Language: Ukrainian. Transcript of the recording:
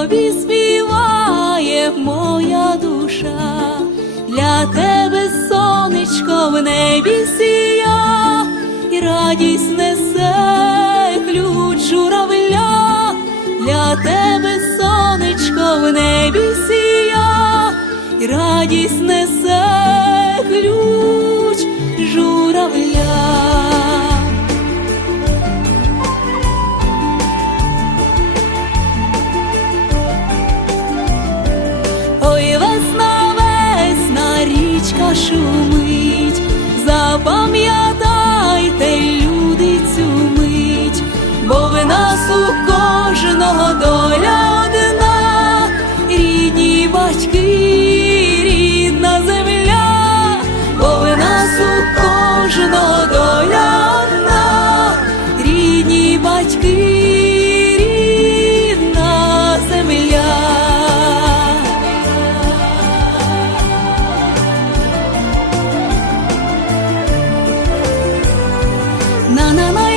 тобі співає моя душа, для тебе сонечко в небі сія, і радість несе ключ журавля, для тебе сонечко в небі сія, і радість несе ключ. Річка мить, запам'ятайте, люди, цю мить, бо в нас у кожного доля одна, рідні батьки ななな